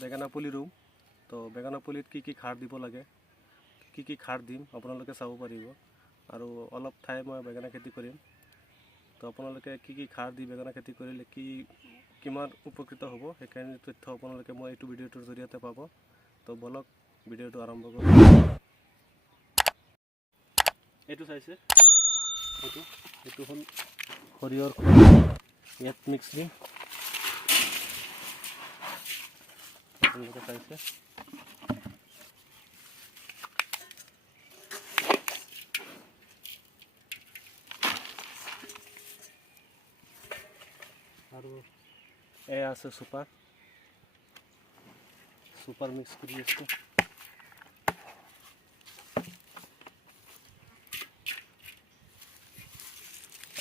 বেঙেনা পুলি ৰুম। তো বেঙেনা পুলিত কি সাৰ দিব লাগে, কি সাৰ দিম আপোনালোকে চাব পাৰিব। আৰু অলপ ঠাই মই বেঙেনা খেতি কৰিম। তো আপোনালোকে কি সাৰ দি বেঙেনা খেতি কৰিলে কিমান উপকৃত হ'ব সেইকাৰণে তথ্য আপোনালোকে মই এইটো ভিডিঅ'টোৰ জৰিয়তে পাব। তো বলক ভিডিঅ'টো আৰম্ভ কৰোঁ। এইটো চাইছে, এইটো হ'ল সৰিয়হৰ খোল, ইয়াত মিক্স দিম। আপোনালোকে চাইছে আৰু এয়া আছে সুপাৰ মিক্স কৰি আছোঁ।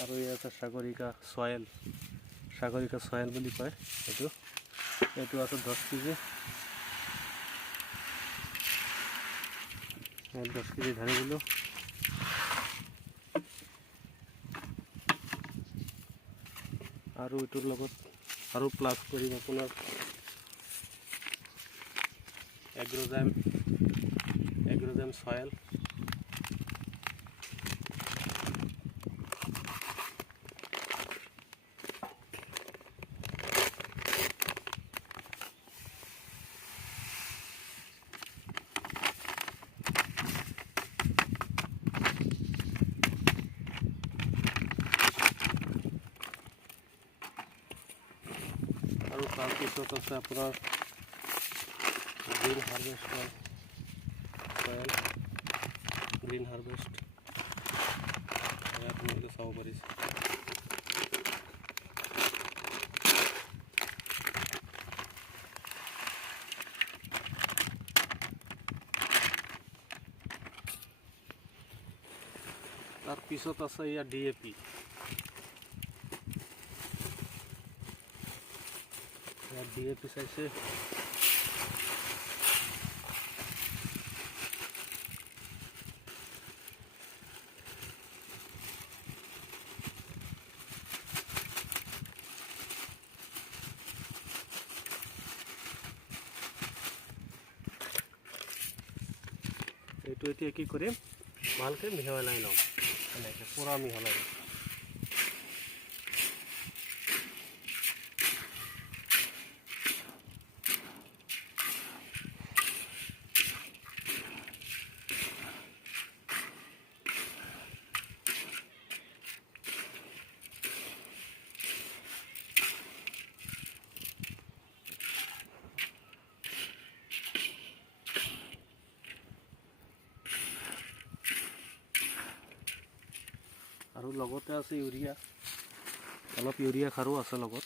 আৰু এয়া আছে সাগৰিকা সয়েল বুলি কয়। এইটো আছে 10 কেজি। 10 কেজি ঢালি দিলোঁ। আৰু এইটোৰ লগত আৰু প্লাছ কৰিম আপোনাৰ এগ্ৰোজাইম সয়েল। আৰু তাৰপিছত আছে আপোনাৰ গ্ৰীণ হাৰ্ভেষ্ট আপোনালোকে চাব পাৰিছে। তাৰপিছত আছে ইয়াত DAP। DAP চাইছে, এইটো এতিয়া কি কৰিম, ভালকৈ মিহলাই লওঁ, এনেকৈ পূৰা মিহলাই লওঁ। আৰু লগতে আছে ইউৰিয়া, অলপ ইউৰিয়া সাৰো আছে লগত।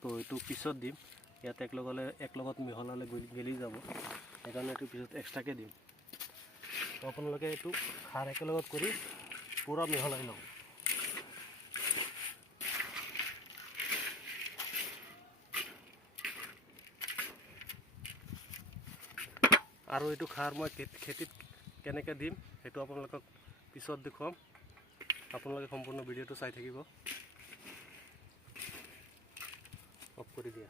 তো এইটো পিছত দিম, ইয়াত একলগত মিহলালে গেলি যাব, সেইকাৰণে এইটো পিছত এক্সট্ৰাকৈ দিম। তো আপোনালোকে এইটো সাৰ একেলগত কৰি পূৰা মিহলাই লওঁ। আৰু এইটো সাৰ মই খেতিত কেনেকৈ দিম সেইটো আপোনালোকক পিছত দেখুৱাম। আপোনালোকে সম্পূৰ্ণ ভিডিঅ'টো চাই থাকিব। অফ কৰি দিয়া।